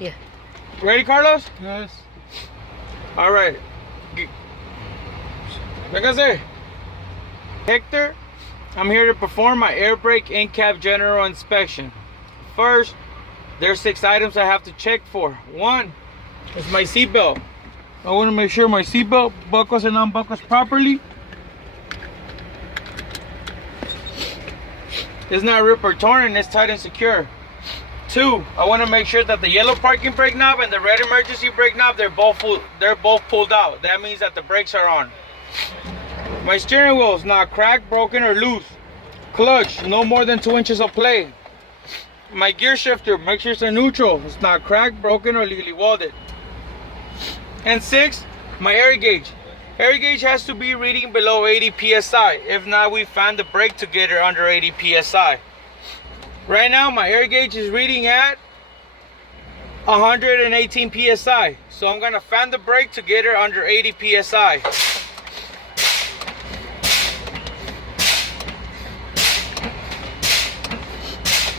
Yeah. Ready, Carlos? Yes. All right. Véngase. Hector, I'm here to perform my air brake in-cab general inspection. First, there's 6 items I have to check for. 1 is my seatbelt. I want to make sure my seatbelt buckles and unbuckles properly. It's not ripped or torn and it's tight and secure. 2, I want to make sure that the yellow parking brake knob and the red emergency brake knob, they're both pulled out. That means that the brakes are on. My steering wheel is not cracked, broken, or loose. Clutch, no more than 2 inches of play. My gear shifter, make sure it's a neutral. It's not cracked, broken, or legally welded. And 6, my air gauge. Air gauge has to be reading below 80 psi. If not, we find the brake to get it under 80 psi. Right now, my air gauge is reading at 118 psi. So I'm gonna fan the brake to get her under 80 psi.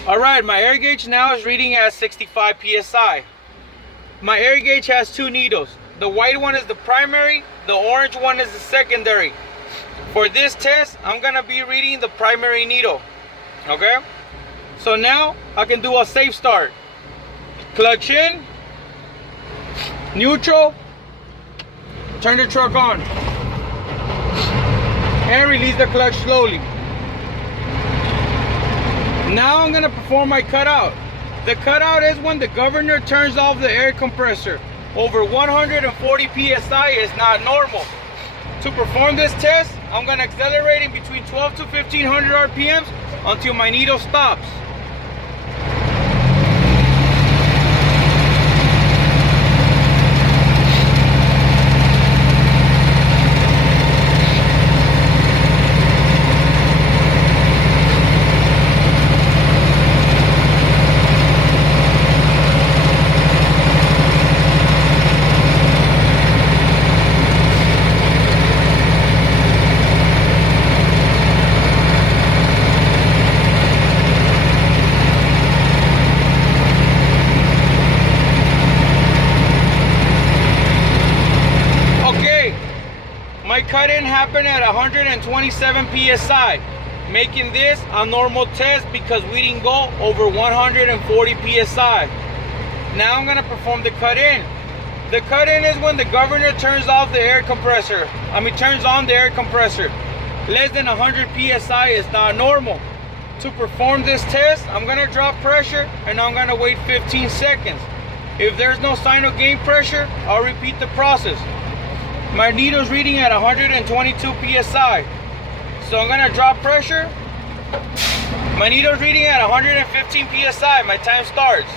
Alright, my air gauge now is reading at 65 psi. My air gauge has 2 needles. The white one is the primary, the orange one is the secondary. For this test, I'm gonna be reading the primary needle. Okay? So now I can do a safe start. Clutch in, neutral, turn the truck on, and release the clutch slowly. Now I'm gonna perform my cutout. The cutout is when the governor turns off the air compressor. Over 140 psi is not normal. To perform this test, I'm gonna accelerate in between 12 to 1500 RPMs until my needle stops. My cut-in happened at 127 psi, making this a normal test because we didn't go over 140 psi. Now I'm gonna perform the cut-in. The cut-in is when the governor turns off the air compressor. Turns on the air compressor. Less than 100 psi is not normal. To perform this test, I'm gonna drop pressure and I'm gonna wait 15 seconds. If there's no sign of gain pressure, I'll repeat the process. My needle's reading at 122 psi. So I'm gonna drop pressure. My needle's reading at 115 psi. My time starts.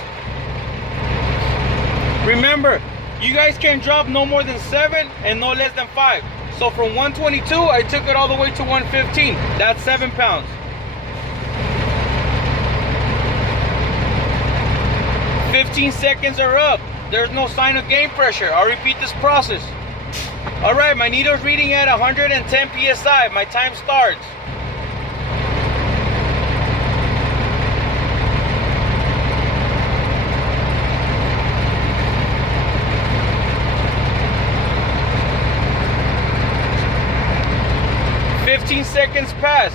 Remember, you guys can drop no more than 7 and no less than 5. So from 122, I took it all the way to 115. That's 7 pounds. 15 seconds are up. There's no sign of gain pressure. I'll repeat this process. Alright, my needle's reading at 110 psi. My time starts. Seconds pass.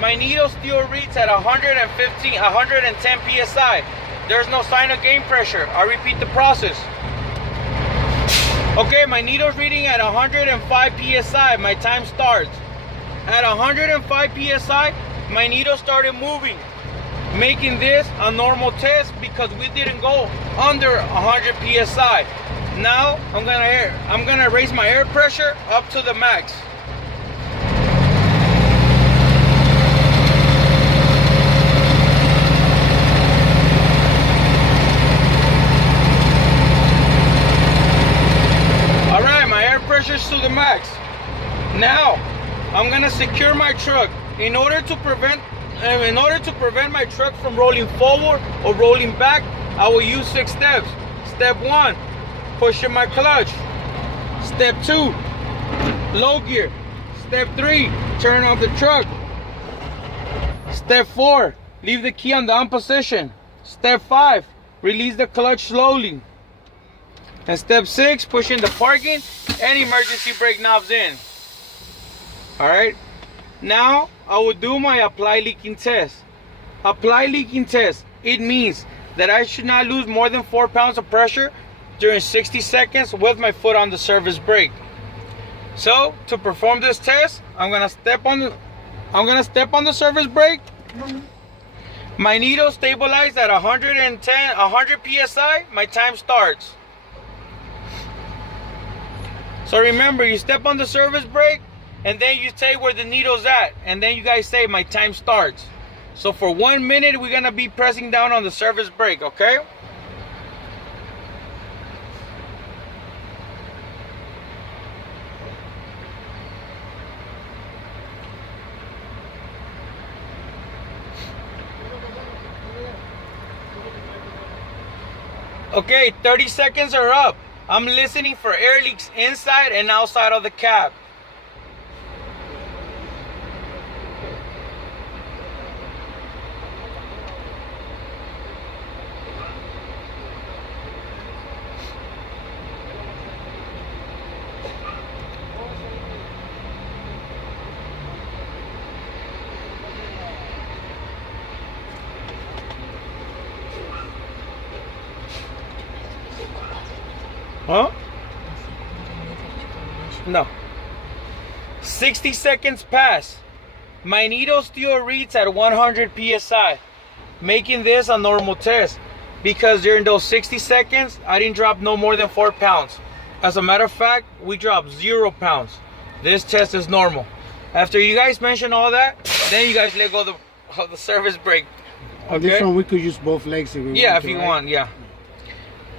My needle still reads at 110 psi. There's no sign of gain pressure. I'll repeat the process. Okay, my needle's reading at 105 psi. My time starts. At 105 psi, my needle started moving, making this a normal test because we didn't go under 100 psi. Now I'm gonna raise my air pressure up to the max. To the max. Now I'm gonna secure my truck. In order to prevent my truck from rolling forward or rolling back, I will use 6 steps. Step 1, pushing my clutch. Step 2, low gear. Step 3, turn off the truck. Step 4, leave the key on the on position. Step 5, release the clutch slowly. And step 6, pushing the parking and emergency brake knobs in. Alright, now I will do my apply leaking test. Apply leaking test, it means that I should not lose more than 4 pounds of pressure during 60 seconds with my foot on the service brake. So to perform this test, I'm gonna step on the service brake. My needle stabilized at 100 psi. My time starts. So remember, you step on the service brake and then you say where the needle's at, and then you guys say my time starts. So for 1 minute, we're gonna be pressing down on the service brake, okay? Okay, 30 seconds are up. I'm listening for air leaks inside and outside of the cab. Huh? No. 60 seconds pass. My needle still reads at 100 psi, making this a normal test because during those 60 seconds, I didn't drop no more than 4 pounds. As a matter of fact, we dropped 0 pounds. This test is normal. After you guys mention all that, then you guys let go of the service brake. Okay? This one we could use both legs if we want. Yeah, if you want, yeah.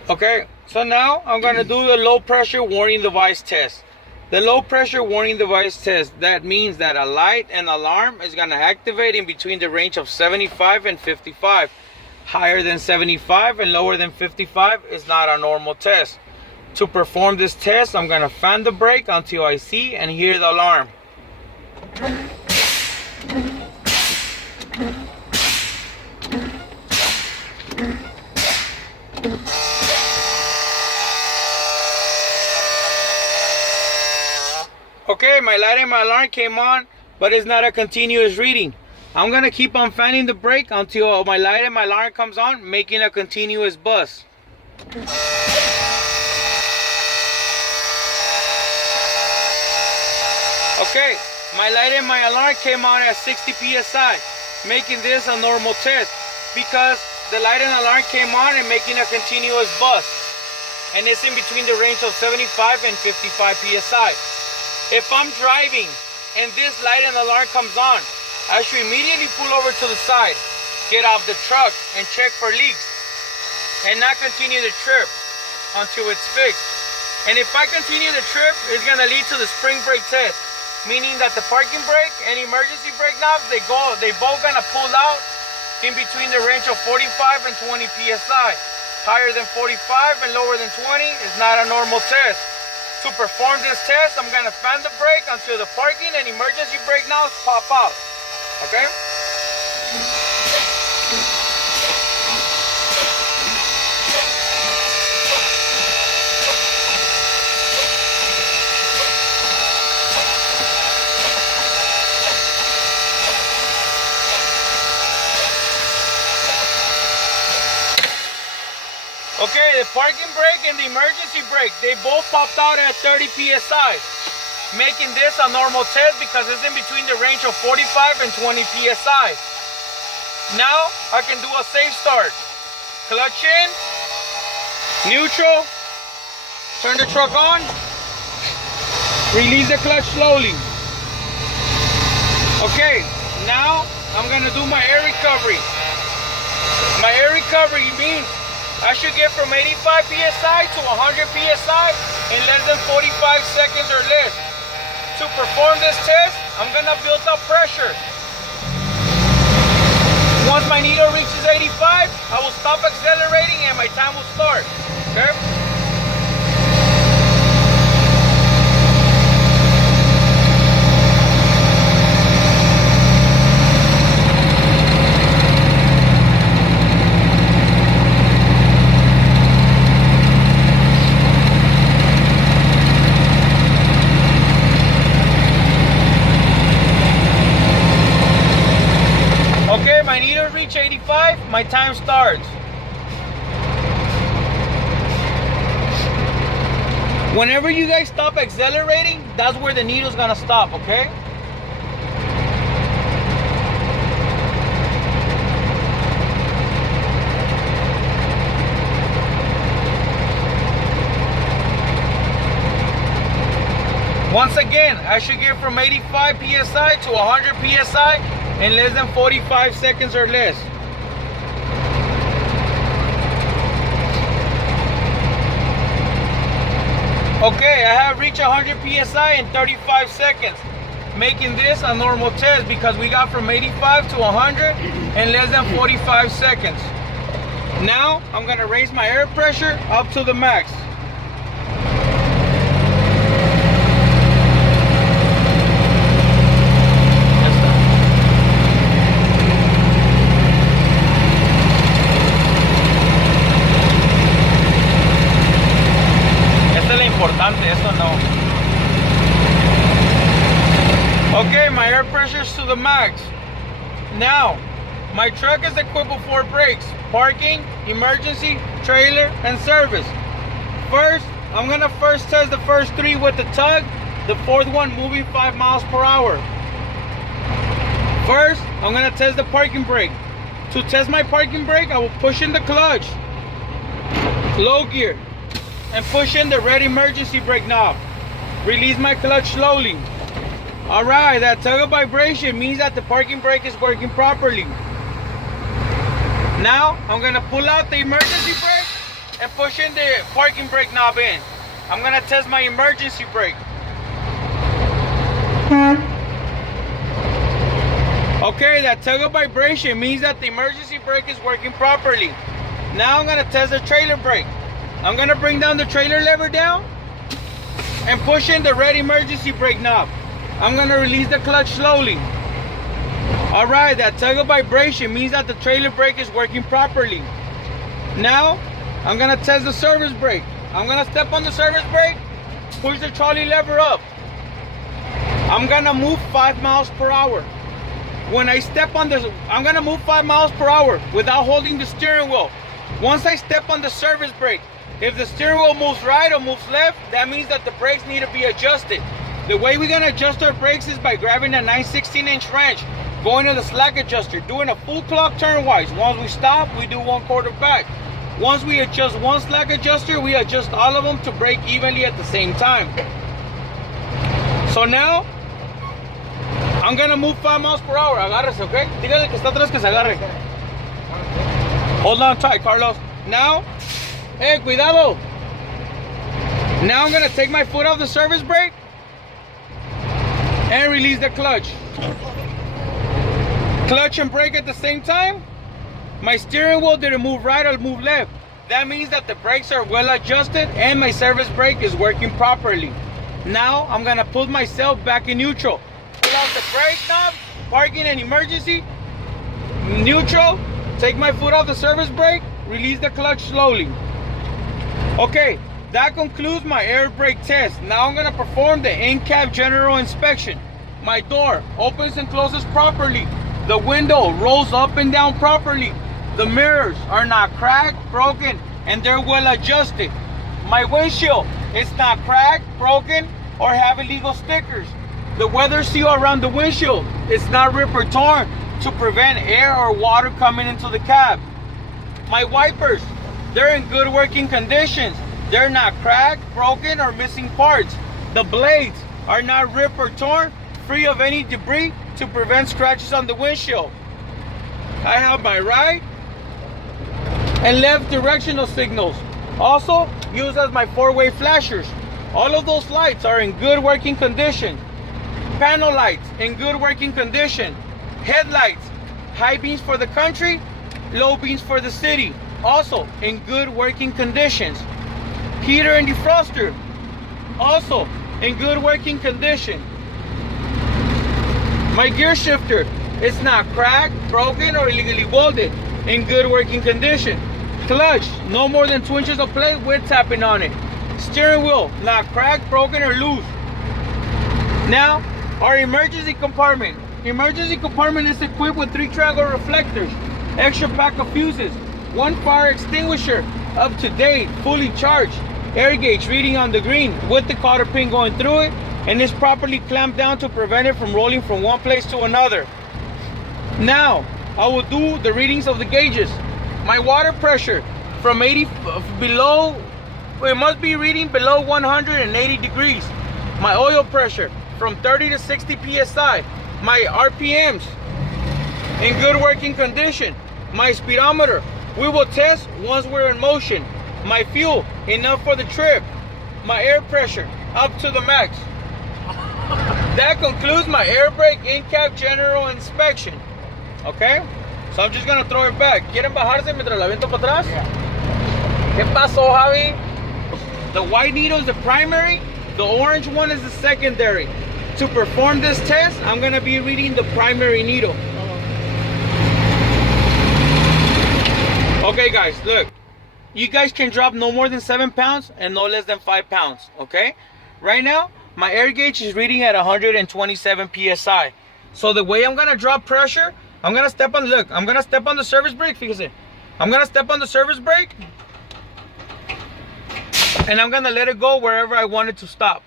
Okay, so now I'm gonna do the low pressure warning device test. The low pressure warning device test, that means that a light and alarm is gonna activate in between the range of 75 and 55. Higher than 75 and lower than 55 is not a normal test. To perform this test, I'm gonna fan the brake until I see and hear the alarm. Okay, my light and my alarm came on, but it's not a continuous reading. I'm gonna keep on fanning the brake until my light and my alarm comes on, making a continuous buzz. Okay, my light and my alarm came on at 60 psi, making this a normal test because the light and alarm came on and making a continuous buzz, and it's in between the range of 75 and 55 psi. If I'm driving and this light and alarm comes on, I should immediately pull over to the side, get off the truck and check for leaks, and not continue the trip until it's fixed. And if I continue the trip, it's gonna lead to the spring brake test, meaning that the parking brake and emergency brake knobs, they both gonna pull out in between the range of 45 and 20 psi. Higher than 45 and lower than 20 is not a normal test. To perform this test, I'm gonna fan the brake until the parking and emergency brake knobs pop out. Okay? Okay, the parking brake and the emergency brake, they both popped out at 30 psi, making this a normal test because it's in between the range of 45 and 20 psi. Now I can do a safe start. Clutch in, neutral, turn the truck on, release the clutch slowly. Okay, now I'm gonna do my air recovery. My air recovery means I should get from 85 psi to 100 psi in less than 45 seconds or less. To perform this test, I'm gonna build up pressure. Once my needle reaches 85, I will stop accelerating and my time will start. Okay? my time starts. Whenever you guys stop accelerating, that's where the needle's gonna stop, okay? Once again, I should get from 85 PSI to 100 PSI in less than 45 seconds or less. Okay, I have reached 100 PSI in 35 seconds, making this a normal test because we got from 85 to 100 in less than 45 seconds. Now, I'm gonna raise my air pressure up to the max. Eso no. Okay, my air pressure's to the max. Now, my truck is equipped with 4 brakes: parking, emergency, trailer, and service. First, I'm gonna test the first 3 with the tug, the 4th one moving 5 miles per hour. First, I'm gonna test the parking brake. To test my parking brake, I will push in the clutch, low gear, and push in the red emergency brake knob. Release my clutch slowly. Alright, that tug of vibration means that the parking brake is working properly. Now, I'm gonna pull out the emergency brake and push in the parking brake knob in. I'm gonna test my emergency brake. Okay, that tug of vibration means that the emergency brake is working properly. Now I'm gonna test the trailer brake. I'm gonna bring down the trailer lever down and push in the red emergency brake knob. I'm gonna release the clutch slowly. Alright, that tug of vibration means that the trailer brake is working properly. Now, I'm gonna test the service brake. I'm gonna step on the service brake, push the trolley lever up. I'm gonna move 5 miles per hour. When I step on this, I'm gonna move 5 miles per hour without holding the steering wheel. Once I step on the service brake, if the steering wheel moves right or moves left, that means that the brakes need to be adjusted. The way we're gonna adjust our brakes is by grabbing a 9/16" wrench, going to the slack adjuster, doing a full clock turn wise. Once we stop, we do 1/4 back. Once we adjust one slack adjuster, we adjust all of them to brake evenly at the same time. So now, I'm gonna move 5 miles per hour. Agárrese, okay? Dígale que está atrás que se agarre. Hold on tight, Carlos. Now, hey, cuidado. Now I'm gonna take my foot off the service brake and release the clutch. Clutch and brake at the same time. My steering wheel didn't move right or move left. That means that the brakes are well adjusted and my service brake is working properly. Now I'm gonna put myself back in neutral. Pull out the brake knob, parking and emergency, neutral, take my foot off the service brake, release the clutch slowly. Okay, that concludes my air brake test. Now I'm gonna perform the in-cab general inspection. My door opens and closes properly. The window rolls up and down properly. The mirrors are not cracked, broken, and they're well adjusted. My windshield is not cracked, broken, or have illegal stickers. The weather seal around the windshield is not ripped or torn to prevent air or water coming into the cab. My wipers, they're in good working conditions. They're not cracked, broken, or missing parts. The blades are not ripped or torn, free of any debris to prevent scratches on the windshield. I have my right and left directional signals, also used as my 4-way flashers. All of those lights are in good working condition. Panel lights in good working condition. Headlights, high beams for the country, low beams for the city, also in good working conditions. Heater and defroster, also in good working condition. My gear shifter is not cracked, broken, or illegally welded, in good working condition. Clutch, no more than 2 inches of plate with tapping on it. Steering wheel, not cracked, broken, or loose. Now, our emergency compartment. Emergency compartment is equipped with 3 triangle reflectors. extra pack of fuses, 1 fire extinguisher, up to date, fully charged, air gauge reading on the green with the cotter pin going through it, and is properly clamped down to prevent it from rolling from one place to another. Now, I will do the readings of the gauges. My water pressure from 80 below, it must be reading below 180 degrees. My oil pressure from 30 to 60 psi. My RPMs in good working condition. My speedometer, we will test once we're in motion. My fuel, enough for the trip. My air pressure, up to the max. That concludes my air brake in-cab general inspection. Okay? So I'm just gonna throw it back. ¿Quieren bajarse mientras la aviento para atrás? ¿Qué pasó, Javi? The white needle is the primary. The orange one is the secondary. To perform this test, I'm gonna be reading the primary needle. Okay, guys, look. You guys can drop no more than 7 pounds and no less than 5 pounds, okay? Right now, my air gauge is reading at 127 psi. So the way I'm gonna drop pressure, I'm gonna step on, look, I'm gonna step on the service brake, fíjese. I'm gonna step on the service brake, and I'm gonna let it go wherever I want it to stop.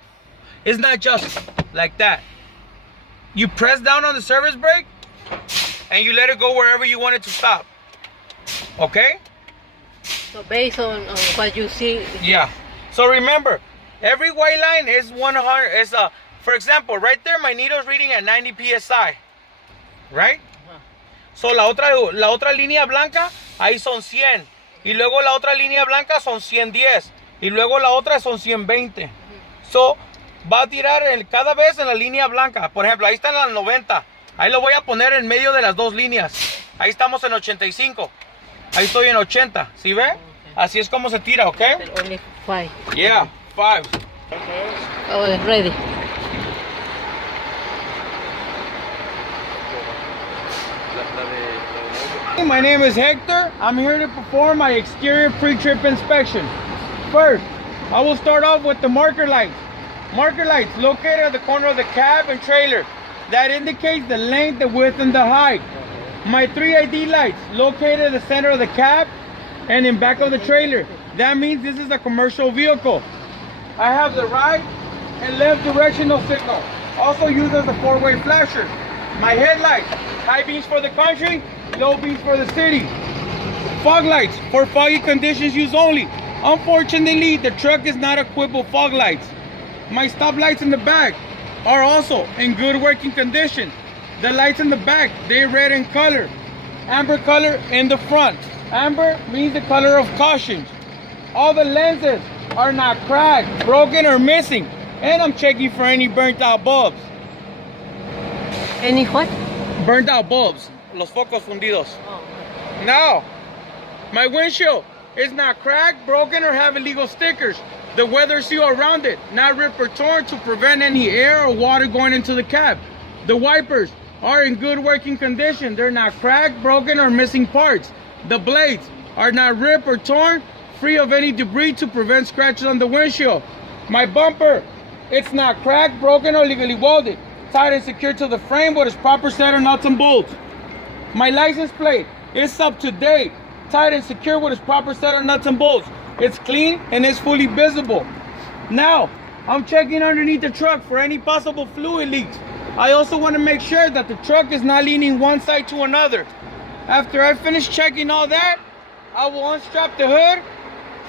It's not just like that. You press down on the service brake, and you let it go wherever you want it to stop. Okay? So based on what you see. Yeah. So remember, every white line is 100. Is for example, right there, my needle's reading at 90 psi. Right? So la otra línea blanca, ahí son 100. Y luego la otra línea blanca son 110. Y luego la otra son 120. So, va a tirar cada vez en la línea blanca. Por ejemplo, ahí está en la 90. Ahí lo voy a poner en medio de las dos líneas. Ahí estamos en 85. Ahí estoy en 80. ¿Sí ve? Así es como se tira, ¿ok? Only 5. Yeah, 5. Oh, ready. My name is Hector. I'm here to perform my exterior pre-trip inspection. First, I will start off with the marker lights. Marker lights located at the corner of the cab and trailer. That indicates the length, the width, and the height. My 3 ID lights located at the center of the cab and in back of the trailer. That means this is a commercial vehicle. I have the right and left directional signal, also used as a 4-way flasher. My headlights, high beams for the country, low beams for the city. Fog lights for foggy conditions use only. Unfortunately, the truck is not equipped with fog lights. My stop lights in the back are also in good working condition. The lights in the back, they're red in color. Amber color in the front. Amber means the color of caution. All the lenses are not cracked, broken, or missing. And I'm checking for any burnt out bulbs. Any what? Burnt out bulbs. Los focos fundidos. Oh. Now, my windshield is not cracked, broken, or have illegal stickers. The weather seal around it, not ripped or torn to prevent any air or water going into the cab. The wipers are in good working condition. They're not cracked, broken, or missing parts. The blades are not ripped or torn, free of any debris to prevent scratches on the windshield. My bumper, it's not cracked, broken, or legally welded. Tied and secured to the frame with its proper set of nuts and bolts. My license plate is up to date, tied and secure with its proper set of nuts and bolts. It's clean and it's fully visible. Now, I'm checking underneath the truck for any possible fluid leaks. I also want to make sure that the truck is not leaning one side to another. After I finish checking all that, I will unstrap the hood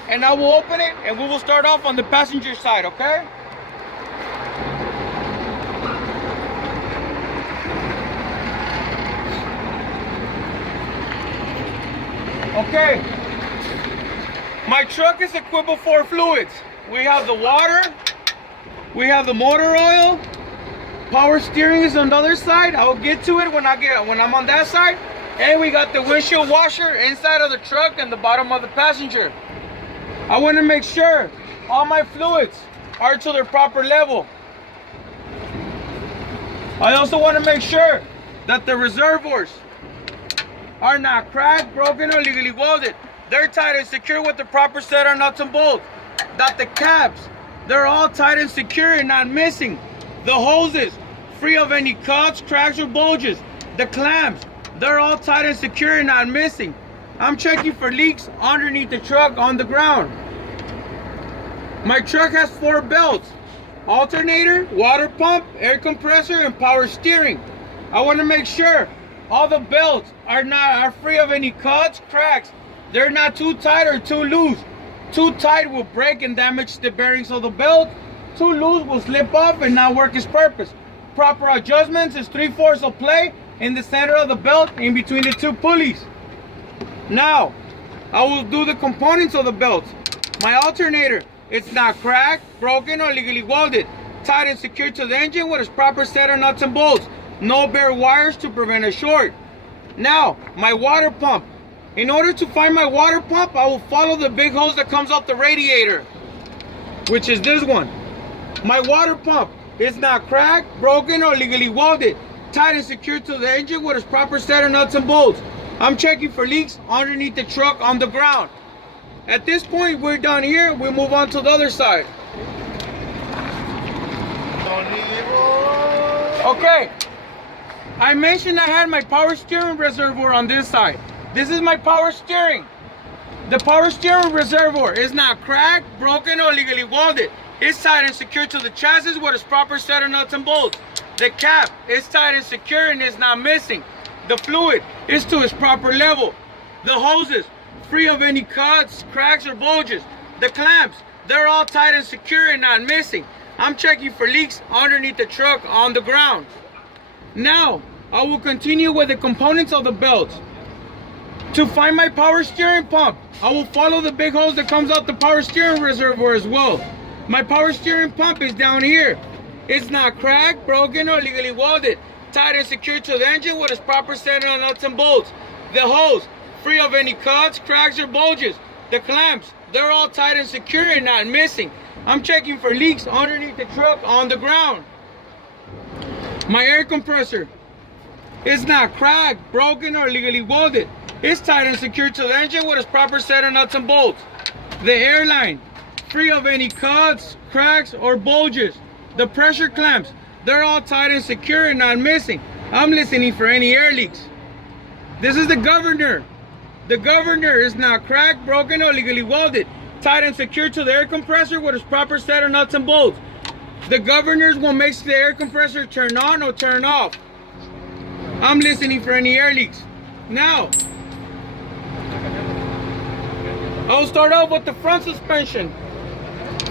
and I will open it and we will start off on the passenger side, okay? Okay, my truck is equipped with 4 fluids. We have the water, we have the motor oil, power steering is on the other side. I'll get to it when I'm on that side. And we got the windshield washer inside of the truck and the bottom of the passenger. I want to make sure all my fluids are to their proper level. I also want to make sure that the reservoirs are not cracked, broken, or legally welded. They're tight and secure with the proper set of nuts and bolts. That the caps, they're all tight and secure and not missing. The hoses, free of any cuts, cracks, or bulges. The clamps, they're all tight and secure and not missing. I'm checking for leaks underneath the truck on the ground. My truck has 4 belts: alternator, water pump, air compressor, and power steering. I want to make sure all the belts are free of any cuts, cracks. They're not too tight or too loose. Too tight will break and damage the bearings of the belt. Too loose will slip off and not work its purpose. Proper adjustments is 3/4 of play in the center of the belt in between the 2 pulleys. Now, I will do the components of the belts. My alternator, it's not cracked, broken, or legally welded. Tight and secured to the engine with its proper set of nuts and bolts. No bare wires to prevent a short. Now, my water pump. In order to find my water pump, I will follow the big hose that comes off the radiator, which is this one. My water pump is not cracked, broken, or legally welded. Tight and secured to the engine with its proper set of nuts and bolts. I'm checking for leaks underneath the truck on the ground. At this point, we're done here. We move on to the other side. Okay, I mentioned I had my power steering reservoir on this side. This is my power steering. The power steering reservoir is not cracked, broken, or legally welded. It's tight and secure to the chassis with its proper set of nuts and bolts. The cap is tight and secure and is not missing. The fluid is to its proper level. The hoses, free of any cuts, cracks, or bulges. The clamps, they're all tight and secure and not missing. I'm checking for leaks underneath the truck on the ground. Now, I will continue with the components of the belts. To find my power steering pump, I will follow the big hose that comes out the power steering reservoir as well. My power steering pump is down here. It's not cracked, broken, or legally welded. Tight and secured to the engine with its proper set of nuts and bolts. The hose, free of any cuts, cracks, or bulges. The clamps, they're all tight and secure and not missing. I'm checking for leaks underneath the truck on the ground. My air compressor is not cracked, broken, or legally welded. It's tight and secured to the engine with its proper set of nuts and bolts. The airline, free of any cuts, cracks, or bulges. The pressure clamps, they're all tight and secure and not missing. I'm listening for any air leaks. This is the governor. The governor is not cracked, broken, or legally welded. Tight and secured to the air compressor with its proper set of nuts and bolts. The governors will make the air compressor turn on or turn off. I'm listening for any air leaks. Now, I'll start off with the front suspension.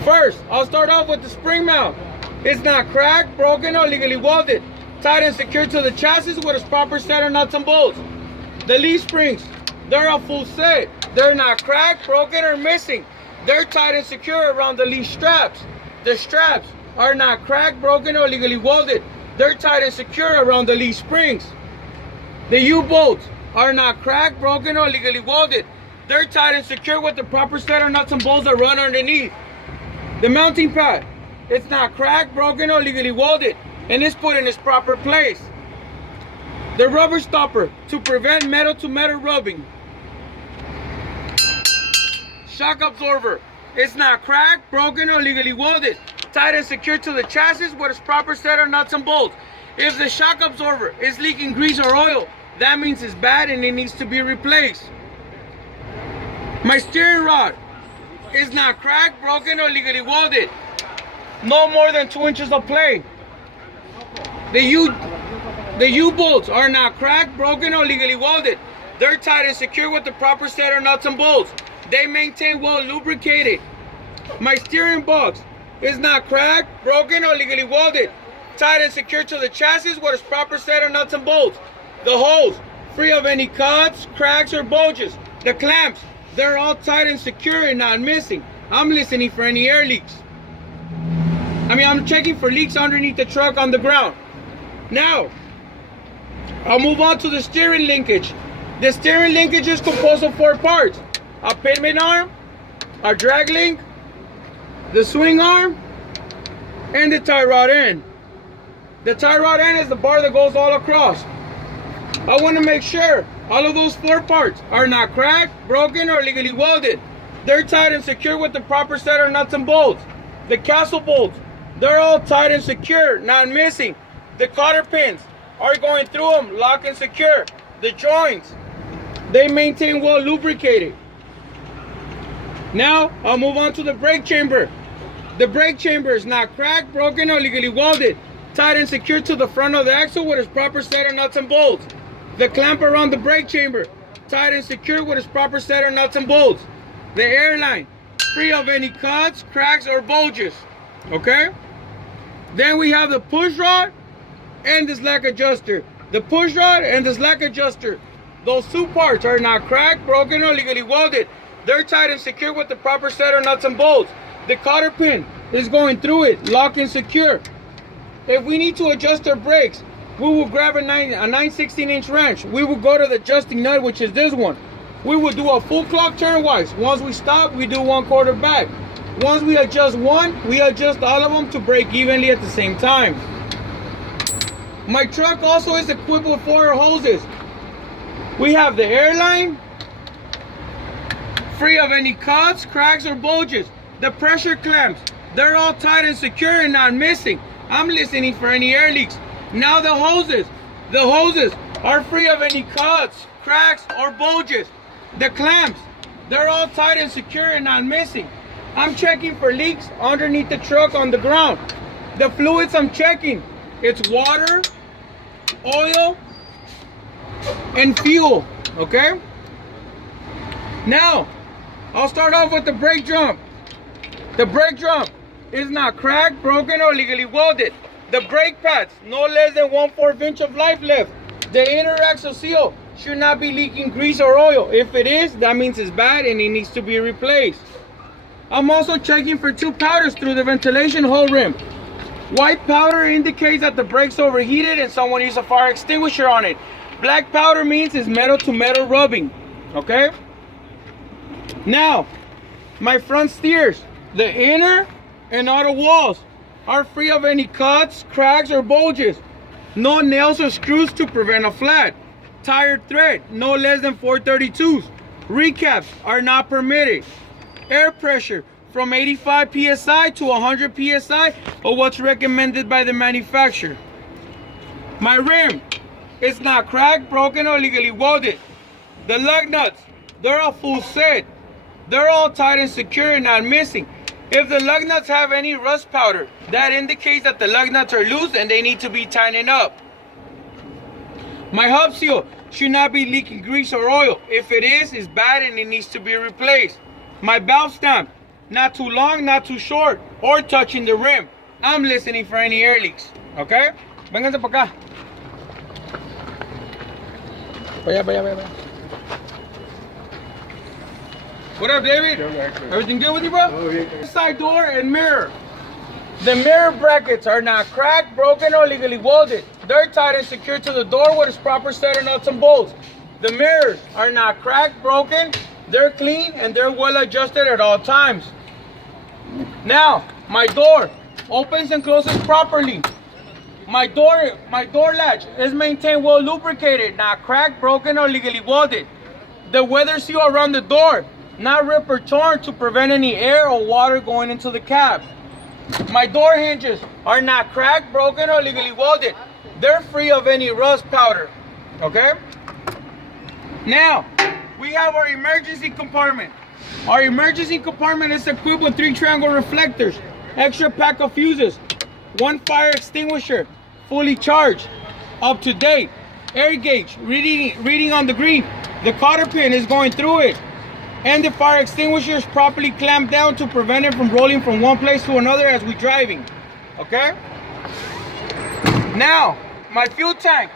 First, I'll start off with the spring mount. It's not cracked, broken, or legally welded. Tight and secured to the chassis with its proper set of nuts and bolts. The leaf springs, they're a full set. They're not cracked, broken, or missing. They're tight and secure around the leaf straps. The straps are not cracked, broken, or legally welded. They're tight and secure around the leaf springs. The U-bolts are not cracked, broken, or legally welded. They're tight and secure with the proper set of nuts and bolts that run underneath. The mounting pad, it's not cracked, broken, or legally welded, and it's put in its proper place. The rubber stopper to prevent metal to metal rubbing. Shock absorber, it's not cracked, broken, or legally welded. Tight and secure to the chassis with its proper set of nuts and bolts. If the shock absorber is leaking grease or oil, that means it's bad and it needs to be replaced. My steering rod is not cracked, broken, or legally welded. No more than 2 inches of play. The U-bolts are not cracked, broken, or legally welded. They're tight and secure with the proper set of nuts and bolts. They maintain well lubricated. My steering box is not cracked, broken, or legally welded. Tight and secure to the chassis with its proper set of nuts and bolts. The hose, free of any cuts, cracks, or bulges. The clamps, they're all tight and secure and not missing. I'm listening for any air leaks. I'm checking for leaks underneath the truck on the ground. Now, I'll move on to the steering linkage. The steering linkage is composed of 4 parts. A pivot arm, a drag link, the swing arm, and the tie rod end. The tie rod end is the bar that goes all across. I want to make sure all of those 4 parts are not cracked, broken, or legally welded. They're tight and secure with the proper set of nuts and bolts. The castle bolts, they're all tight and secure, not missing. The cotter pins are going through them, lock and secure. the joints, they maintain well lubricated. Now, I'll move on to the brake chamber. The brake chamber is not cracked, broken, or legally welded. Tied and secured to the front of the axle with its proper set of nuts and bolts. The clamp around the brake chamber, tied and secured with its proper set of nuts and bolts. The airline, free of any cuts, cracks, or bulges. Okay? Then we have the push rod and the slack adjuster. The push rod and the slack adjuster, those two parts are not cracked, broken, or legally welded. They're tied and secured with the proper set of nuts and bolts. The cotter pin is going through it, locked and secure. If we need to adjust our brakes, we will grab a 9/16" wrench. We will go to the adjusting nut, which is this one. We will do a full clock turnwise. Once we stop, we do 1/4 back. Once we adjust one, we adjust all of them to brake evenly at the same time. My truck also is equipped with 4 hoses. We have the airline, free of any cuts, cracks, or bulges. The pressure clamps, they're all tight and secure and not missing. I'm listening for any air leaks. Now the hoses are free of any cuts, cracks, or bulges. The clamps, they're all tight and secure and not missing. I'm checking for leaks underneath the truck on the ground. The fluids I'm checking, it's water, oil, and fuel, okay? Now, I'll start off with the brake drum. The brake drum is not cracked, broken, or legally welded. The brake pads, no less than 1/4 inch of life left. The inner axle seal should not be leaking grease or oil. If it is, that means it's bad and it needs to be replaced. I'm also checking for 2 powders through the ventilation hole rim. White powder indicates that the brake's overheated and someone used a fire extinguisher on it. Black powder means it's metal to metal rubbing, okay? Now, my front steers, the inner and outer walls are free of any cuts, cracks, or bulges. No nails or screws to prevent a flat. Tire thread, no less than 432s. Recaps are not permitted. Air pressure from 85 psi to 100 psi or what's recommended by the manufacturer. My rim is not cracked, broken, or legally welded. The lug nuts, they're a full set. They're all tight and secure and not missing. If the lug nuts have any rust powder, that indicates that the lug nuts are loose and they need to be tightened up. My hub seal should not be leaking grease or oil. If it is, it's bad and it needs to be replaced. My valve stamp, not too long, not too short, or touching the rim. I'm listening for any air leaks, okay? Vénganse para acá. Vaya, vaya, vaya, vaya. What up, David? Everything good with you, bro? Oh, yeah. Side door and mirror. The mirror brackets are not cracked, broken, or legally welded. They're tied and secured to the door with its proper set of nuts and bolts. The mirrors are not cracked, broken. They're clean and they're well adjusted at all times. Now, my door opens and closes properly. My door latch is maintained well lubricated, not cracked, broken, or legally welded. The weather seal around the door, not ripped or torn to prevent any air or water going into the cab. My door hinges are not cracked, broken, or legally welded. They're free of any rust powder, okay? Now, we have our emergency compartment. Our emergency compartment is equipped with 3 triangle reflectors, extra pack of fuses, 1 fire extinguisher, fully charged, up to date, air gauge, reading on the green. The cotter pin is going through it. And the fire extinguisher is properly clamped down to prevent it from rolling from one place to another as we're driving, okay? Now, my fuel tank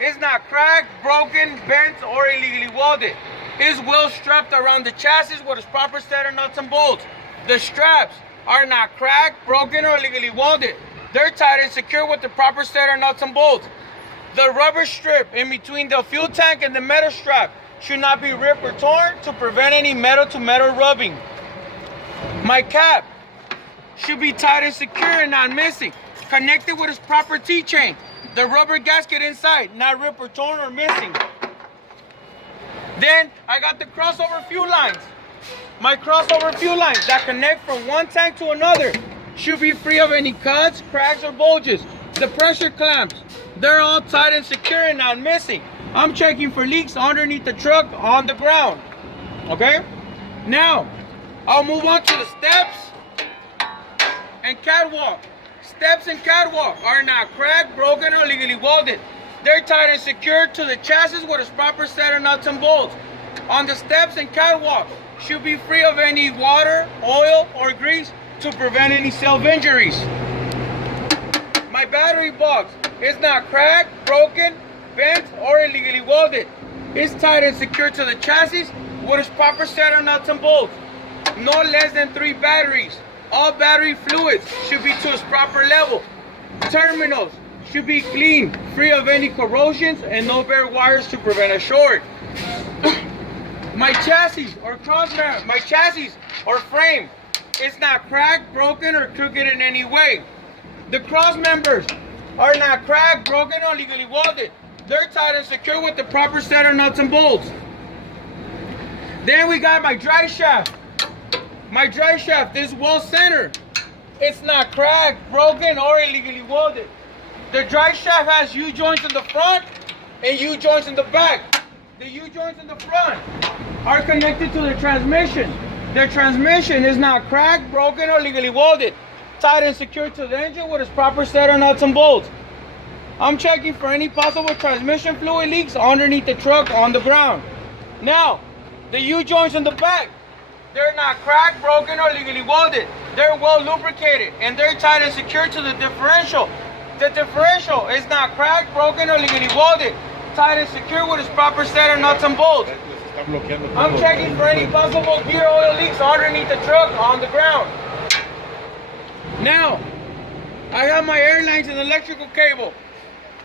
is not cracked, broken, bent, or illegally welded. It's well strapped around the chassis with its proper set of nuts and bolts. The straps are not cracked, broken, or illegally welded. They're tight and secure with the proper set of nuts and bolts. The rubber strip in between the fuel tank and the metal strap should not be ripped or torn to prevent any metal to metal rubbing. My cap should be tight and secure and not missing, connected with its proper T-chain. The rubber gasket inside, not ripped or torn or missing. Then I got the crossover fuel lines. My crossover fuel lines that connect from one tank to another should be free of any cuts, cracks, or bulges. The pressure clamps, they're all tight and secure and not missing. I'm checking for leaks underneath the truck on the ground. Okay? Now, I'll move on to the steps and catwalk. Steps and catwalk are not cracked, broken, or legally welded. They're tied and secured to the chassis with a proper set of nuts and bolts. On the steps and catwalk should be free of any water, oil, or grease to prevent any self-injuries. My battery box is not cracked, broken, bent, or illegally welded. It's tied and secured to the chassis with a proper set of nuts and bolts. No less than 3 batteries. All battery fluids should be to its proper level. Terminals should be clean, free of any corrosions, and no bare wires to prevent a short. My chassis or frame is not cracked, broken, or crooked in any way. The cross members are not cracked, broken, or legally welded. They're tied and secure with the proper set of nuts and bolts. Then we got my drive shaft. My drive shaft is well centered. It's not cracked, broken, or illegally welded. The drive shaft has U-joints in the front and U-joints in the back. The U-joints in the front are connected to the transmission. The transmission is not cracked, broken, or legally welded. Tied and secured to the engine with its proper set of nuts and bolts. I'm checking for any possible transmission fluid leaks underneath the truck on the ground. Now, the U-joints in the back, they're not cracked, broken, or legally welded. They're well lubricated and they're tied and secured to the differential. The differential is not cracked, broken, or legally welded. Tied and secure with its proper set of nuts and bolts. I'm checking for any possible gear oil leaks underneath the truck on the ground. Now, I have my airlines and electrical cable.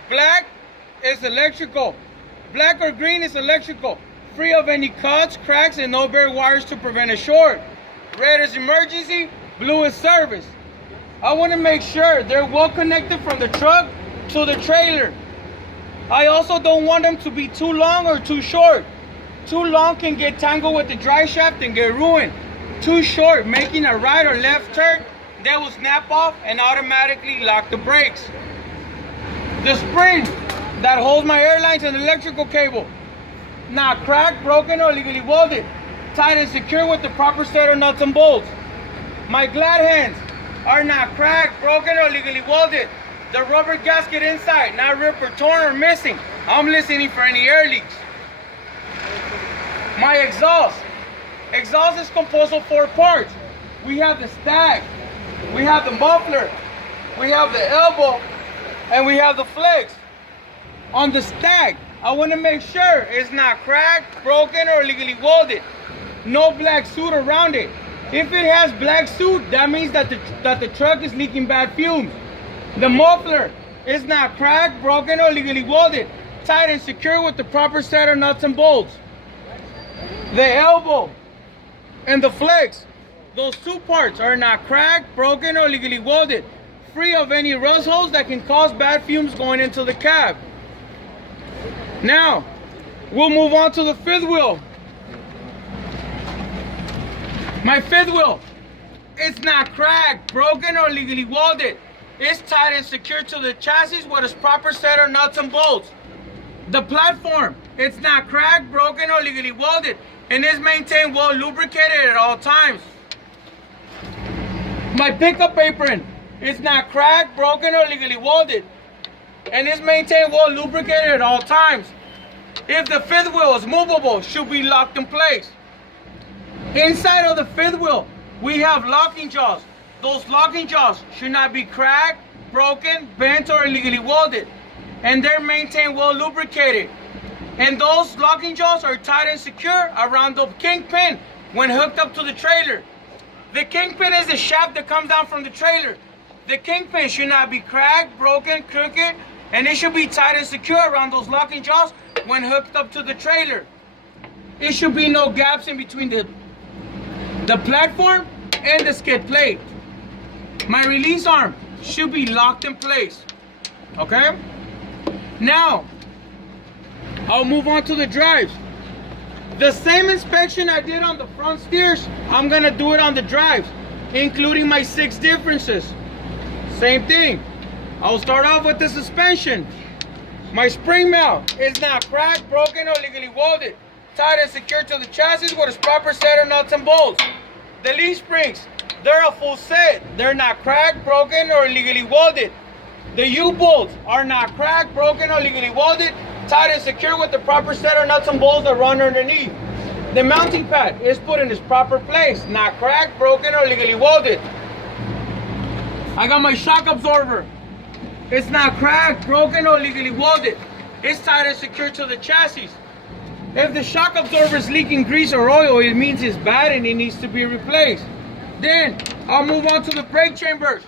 Black is electrical. Black or green is electrical. Free of any cuts, cracks, and no bare wires to prevent a short. Red is emergency. Blue is service. I want to make sure they're well connected from the truck to the trailer. I also don't want them to be too long or too short. Too long can get tangled with the drive shaft and get ruined. Too short, making a right or left turn, that will snap off and automatically lock the brakes. The spring that holds my airlines and electrical cable, not cracked, broken, or legally welded. Tied and secure with the proper set of nuts and bolts. My glad hands are not cracked, broken, or legally welded. The rubber gasket inside, not ripped or torn or missing. I'm listening for any air leaks. My exhaust. Exhaust is composed of 4 parts. We have the stack, we have the muffler, we have the elbow, and we have the flex. On the stack, I want to make sure it's not cracked, broken, or legally welded. No black soot around it. If it has black soot, that means that the truck is leaking bad fumes. The muffler is not cracked, broken, or legally welded. Tied and secure with the proper set of nuts and bolts. The elbow and the flex, those 2 parts are not cracked, broken, or legally welded. Free of any rust holes that can cause bad fumes going into the cab. Now, we'll move on to the 5th wheel. My 5th wheel, it's not cracked, broken, or legally welded. It's tied and secured to the chassis with its proper set of nuts and bolts. The platform, it's not cracked, broken, or legally welded, and is maintained well lubricated at all times. My pickup apron, it's not cracked, broken, or legally welded, and is maintained well lubricated at all times. If the 5th wheel is movable, should be locked in place. Inside of the 5th wheel, we have locking jaws. Those locking jaws should not be cracked, broken, bent, or illegally welded, and they're maintained well lubricated. And those locking jaws are tight and secure around the kingpin when hooked up to the trailer. The kingpin is the shaft that comes down from the trailer. The kingpin should not be cracked, broken, crooked, and it should be tight and secure around those locking jaws when hooked up to the trailer. It should be no gaps in between the platform and the skid plate. My release arm should be locked in place. Okay? Now, I'll move on to the drives. The same inspection I did on the front steers, I'm gonna do it on the drives, including my 6 differences. Same thing. I'll start off with the suspension. My spring mount is not cracked, broken, or legally welded. Tied and secured to the chassis with its proper set of nuts and bolts. The leaf springs, they're a full set. They're not cracked, broken, or illegally welded. The U-bolts are not cracked, broken, or legally welded. Tied and secured with the proper set of nuts and bolts that run underneath. The mounting pad is put in its proper place. Not cracked, broken, or legally welded. I got my shock absorber. It's not cracked, broken, or legally welded. It's tied and secured to the chassis. If the shock absorber is leaking grease or oil, it means it's bad and it needs to be replaced. Then I'll move on to the brake chambers.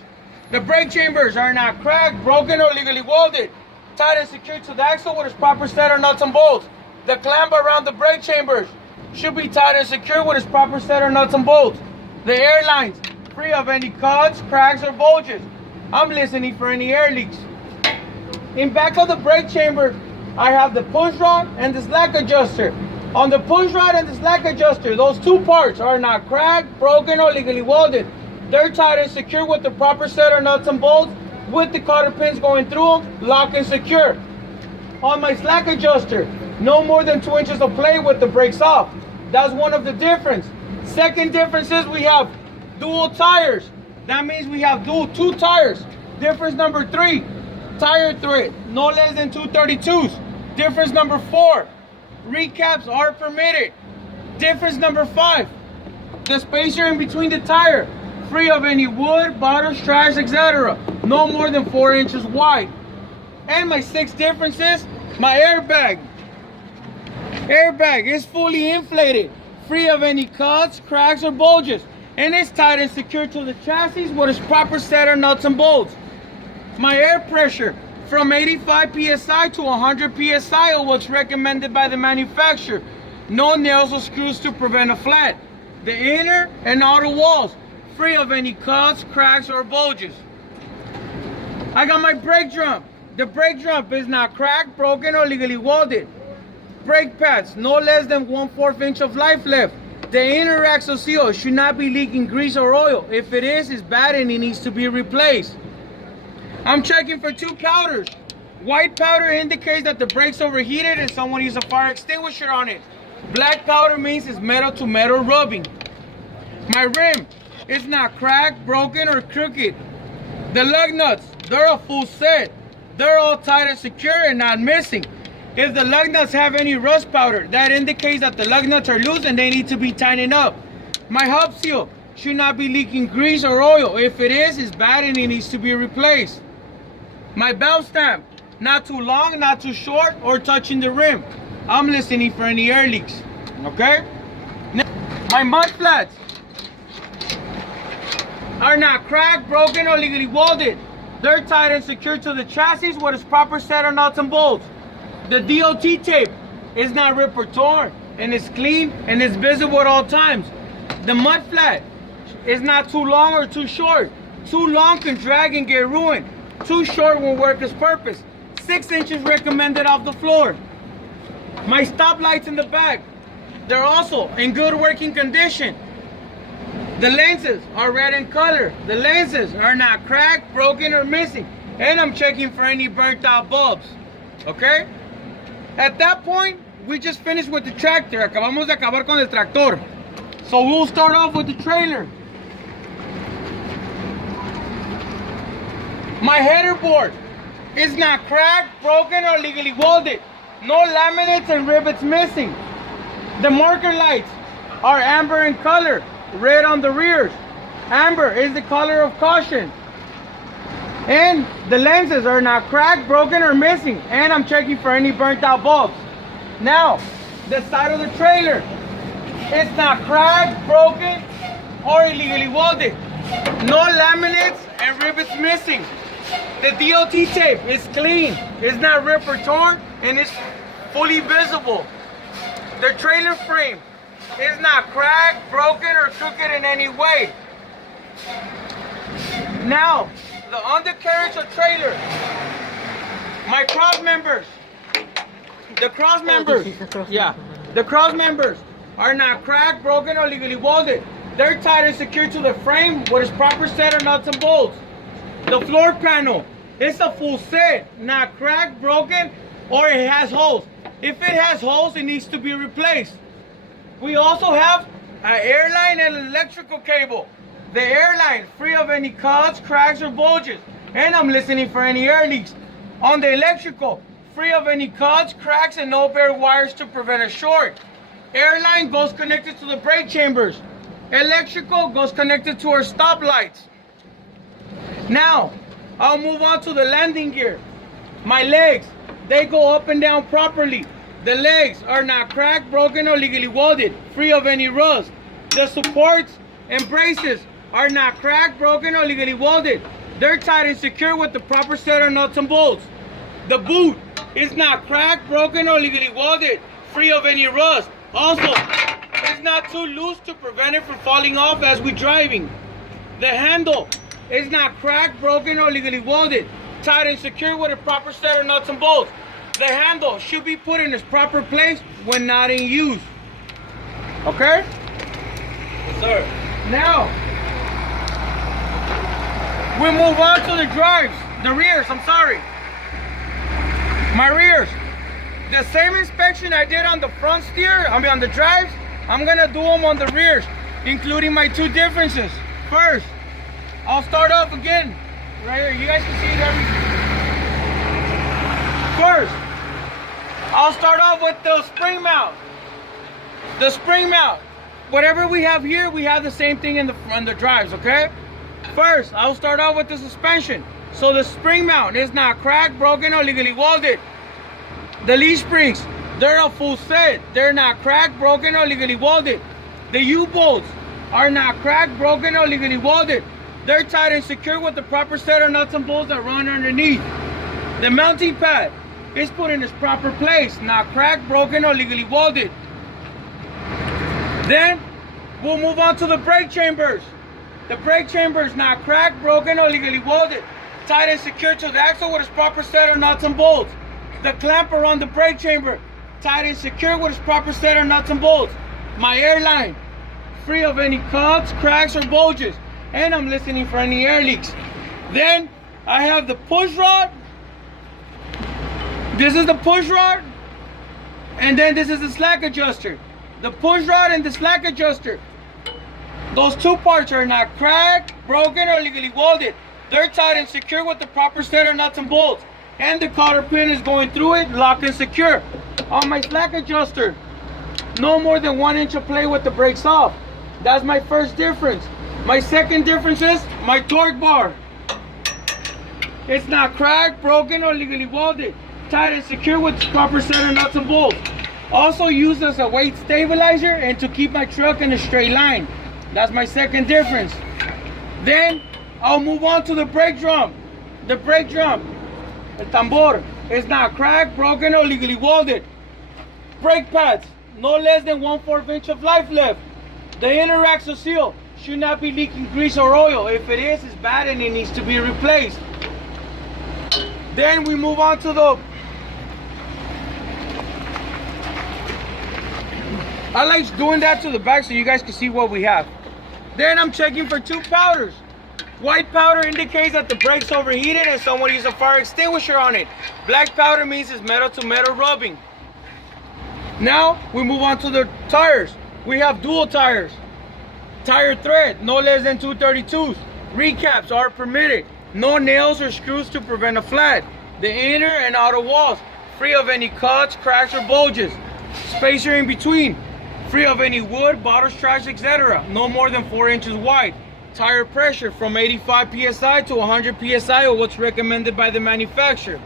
The brake chambers are not cracked, broken, or legally welded. Tied and secured to the axle with its proper set of nuts and bolts. The clamp around the brake chambers should be tied and secured with its proper set of nuts and bolts. The air lines free of any cuts, cracks, or bulges. I'm listening for any air leaks. In back of the brake chamber, I have the push rod and the slack adjuster. On the push rod and the slack adjuster, those two parts are not cracked, broken, or legally welded. They're tied and secured with the proper set of nuts and bolts, with the cotter pins going through them, locked and secure. On my slack adjuster, no more than 2 inches of play with the brakes off. That's one of the difference. Second difference is we have dual tires. That means we have two tires. Difference number 3, tire thread, no less than 232s. Difference number 4, recaps are permitted. Difference number 5, the spacer in between the tire, free of any wood, bottles, trash, etc. No more than 4 inches wide. And my 6th difference is my airbag. Airbag is fully inflated, free of any cuts, cracks, or bulges. And it's tied and secured to the chassis with its proper set of nuts and bolts. My air pressure from 85 psi to 100 psi is what's recommended by the manufacturer. No nails or screws to prevent a flat. The inner and outer walls free of any cuts, cracks, or bulges. I got my brake drum. The brake drum is not cracked, broken, or legally welded. Brake pads, no less than 1/4 inch of life left. The inner axle seal should not be leaking grease or oil. If it is, it's bad and it needs to be replaced. I'm checking for 2 powders. White powder indicates that the brake's overheated and someone used a fire extinguisher on it. Black powder means it's metal to metal rubbing. My rim is not cracked, broken, or crooked. The lug nuts, they're a full set. They're all tight and secure and not missing. If the lug nuts have any rust powder, that indicates that the lug nuts are loose and they need to be tightened up. My hub seal should not be leaking grease or oil. If it is, it's bad and it needs to be replaced. My belt stamp, not too long, not too short, or touching the rim. I'm listening for any air leaks, okay? My mud flats are not cracked, broken, or legally welded. They're tied and secured to the chassis with its proper set of nuts and bolts. The DOT tape is not ripped or torn, and it's clean and it's visible at all times. The mud flat is not too long or too short. Too long can drag and get ruined. Too short will work its purpose. 6 inches recommended off the floor. My stop lights in the back, they're also in good working condition. The lenses are red in color. The lenses are not cracked, broken, or missing. And I'm checking for any burnt out bulbs, okay? At that point, we just finished with the tractor. Acabamos de acabar con el tractor. So we'll start off with the trailer. My header board is not cracked, broken, or legally welded. No laminates and rivets missing. The marker lights are amber in color, red on the rears. Amber is the color of caution. And the lenses are not cracked, broken, or missing. And I'm checking for any burnt out bulbs. Now, the side of the trailer, it's not cracked, broken, or illegally welded. No laminates and rivets missing. The DOT tape is clean. It's not ripped or torn, and it's fully visible. The trailer frame is not cracked, broken, or crooked in any way. Now, the undercarriage of trailer, my cross members, the cross members are not cracked, broken, or legally welded. They're tied and secured to the frame with its proper set of nuts and bolts. The floor panel, it's a full set, not cracked, broken, or it has holes. If it has holes, it needs to be replaced. We also have an airline and electrical cable. The airline, free of any cuts, cracks, or bulges. And I'm listening for any air leaks. On the electrical, free of any cuts, cracks, and no bare wires to prevent a short. Airline goes connected to the brake chambers. Electrical goes connected to our stoplights. Now, I'll move on to the landing gear. My legs, they go up and down properly. The legs are not cracked, broken, or legally welded, free of any rust. The supports and braces are not cracked, broken, or legally welded. They're tight and secure with the proper set of nuts and bolts. The boot is not cracked, broken, or legally welded, free of any rust. Also, it's not too loose to prevent it from falling off as we're driving. The handle is not cracked, broken, or legally welded, tight and secure with a proper set of nuts and bolts. The handle should be put in its proper place when not in use. Okay? Yes, sir. Now, we move on to the drives, the rears, I'm sorry. My rears. The same inspection I did on the front steer, on the drives, I'm gonna do them on the rears, including my two differences. First, I'll start off again, right here. You guys can see it First, I'll start off with the spring mount. The spring mount. Whatever we have here, we have the same thing in the drives, okay? First, I'll start off with the suspension. So the spring mount is not cracked, broken, or legally welded. The leaf springs, they're a full set. They're not cracked, broken, or legally welded. The U-bolts are not cracked, broken, or legally welded. They're tight and secure with the proper set of nuts and bolts that run underneath. The mounting pad is put in its proper place, not cracked, broken, or legally welded. Then we'll move on to the brake chambers. The brake chamber is not cracked, broken, or legally welded, tight and secure to the axle with its proper set of nuts and bolts. The clamper on the brake chamber, tight and secure with its proper set of nuts and bolts. My airline, free of any cuts, cracks, or bulges. And I'm listening for any air leaks. Then I have the push rod. This is the push rod. And then this is the slack adjuster. The push rod and the slack adjuster. Those two parts are not cracked, broken, or legally welded. They're tight and secure with the proper set of nuts and bolts. And the cotter pin is going through it, locked and secure. On my slack adjuster, no more than 1 inch of play with the brakes off. That's my first difference. My second difference is my torque bar. It's not cracked, broken, or legally welded. Tight and secure with the proper set of nuts and bolts. Also used as a weight stabilizer and to keep my truck in a straight line. That's my second difference. Then I'll move on to the brake drum. The brake drum, el tambor, is not cracked, broken, or legally welded. Brake pads, no less than 1/4 inch of life left. The inner axle seal should not be leaking grease or oil. If it is, it's bad and it needs to be replaced. Then we move on to the... I like doing that to the back so you guys can see what we have. Then I'm checking for 2 powders. White powder indicates that the brake's overheated and someone used a fire extinguisher on it. Black powder means it's metal to metal rubbing. Now we move on to the tires. We have dual tires. Tire thread, no less than 232s. Recaps are permitted. No nails or screws to prevent a flat. The inner and outer walls, free of any cuts, cracks, or bulges. Spacer in between, free of any wood, bottle straps, etc. No more than 4 inches wide. Tire pressure from 85 psi to 100 psi, or what's recommended by the manufacturer.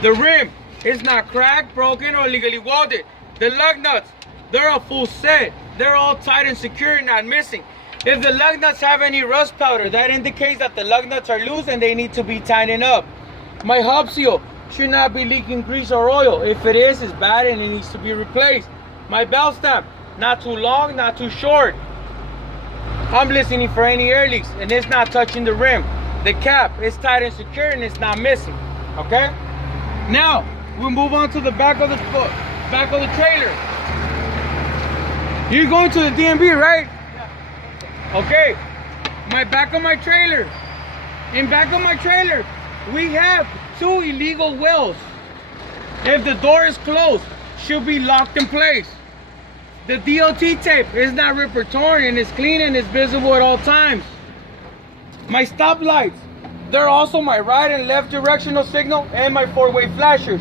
The rim is not cracked, broken, or legally welded. The lug nuts, they're a full set. They're all tight and secure, not missing. If the lug nuts have any rust powder, that indicates that the lug nuts are loose and they need to be tightened up. My hub seal should not be leaking grease or oil. If it is, it's bad and it needs to be replaced. My belt stamp, not too long, not too short. I'm listening for any air leaks and it's not touching the rim. The cap is tight and secure and it's not missing. Okay? Now we'll move on to the back of the trailer. You're going to the DMV, right? Yeah. Okay. My back of my trailer. In back of my trailer, we have 2 illegal wells. If the door is closed, should be locked in place. The DOT tape is not ripped or torn and is clean and is visible at all times. My stop lights, they're also my right and left directional signal and my four-way flashers.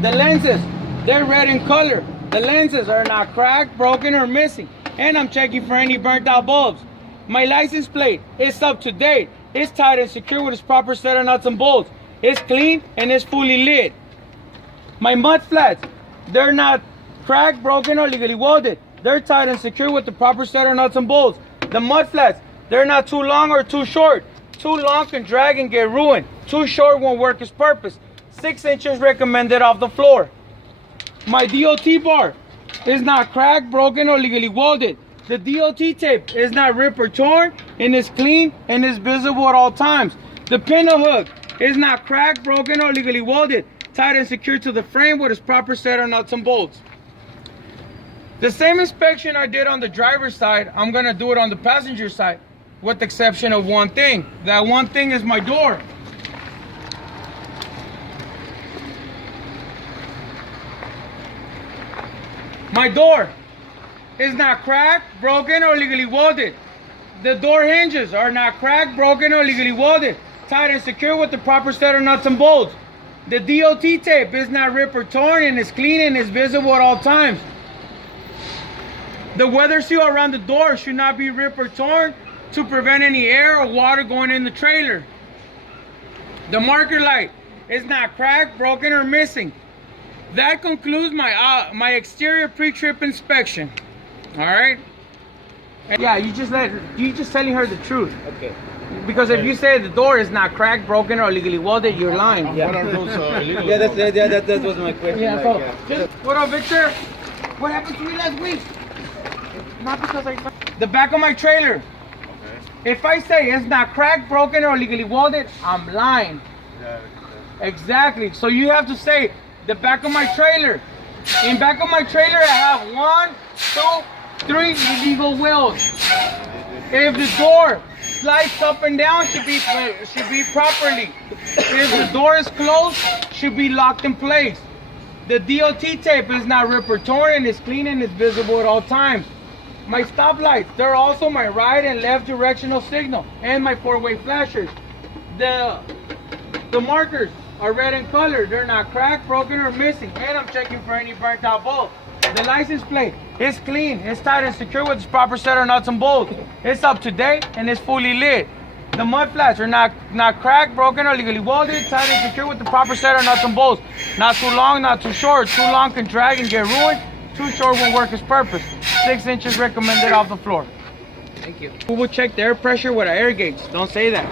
The lenses, they're red in color. The lenses are not cracked, broken, or missing. And I'm checking for any burnt out bulbs. My license plate is up to date. It's tight and secure with its proper set of nuts and bolts. It's clean and it's fully lit. My mud flats, they're not cracked, broken, or legally welded. They're tight and secure with the proper set of nuts and bolts. The mud flats, they're not too long or too short. Too long can drag and get ruined. Too short won't work its purpose. 6 inches recommended off the floor. My DOT bar is not cracked, broken, or legally welded. The DOT tape is not ripped or torn and is clean and is visible at all times. The pinner hook is not cracked, broken, or legally welded. Tight and secure to the frame with its proper set of nuts and bolts. The same inspection I did on the driver's side, I'm gonna do it on the passenger side, with the exception of one thing. That one thing is my door. My door is not cracked, broken, or legally welded. The door hinges are not cracked, broken, or legally welded. Tight and secure with the proper set of nuts and bolts. The DOT tape is not ripped or torn and is clean and is visible at all times. The weather seal around the door should not be ripped or torn to prevent any air or water going in the trailer. The marker light is not cracked, broken, or missing. That concludes my exterior pre-trip inspection. All right. Yeah, you just telling her the truth. Okay. Because if you say the door is not cracked, broken, or legally welded, you're lying. Yeah. What are those illegal? Yeah, that was my question. Yeah. like, So, yeah. what up, Victor? What happened to me last week? Not because the back of my trailer. Okay. If I say it's not cracked, broken, or legally welded, I'm lying. Yeah. Exactly. So you have to say the back of my trailer. In back of my trailer, I have 1, 2, 3 illegal welds. If the door slides up and down, should be properly. If the door is closed, should be locked in place. The DOT tape is not ripped or torn and is clean and is visible at all times. My stop lights, they're also my right and left directional signal and my four-way flashers. The markers are red in color. They're not cracked, broken, or missing. And I'm checking for any burnt out bolts. The license plate is clean, it's tight and secure with its proper set of nuts and bolts. It's up to date and it's fully lit. The mud flats are not cracked, broken, or legally welded, tight and secure with the proper set of nuts and bolts. Not too long, not too short. Too long can drag and get ruined. Too short won't work its purpose. 6 inches recommended off the floor. Thank you. Who will check the air pressure with our air gauge? Don't say that.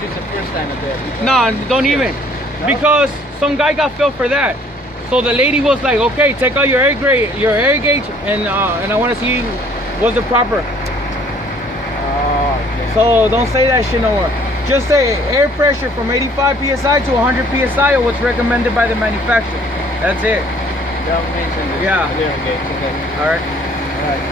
This is the first time I did. No, don't even. No? Because some guy got filled for that. So the lady was like, okay, take out your air gauge, and I want to see what's the proper. Oh, okay. So don't say that shit no more. Just say air pressure from 85 psi to 100 psi, or what's recommended by the manufacturer. That's it. Don't mention this. Yeah. Okay. All right. All right.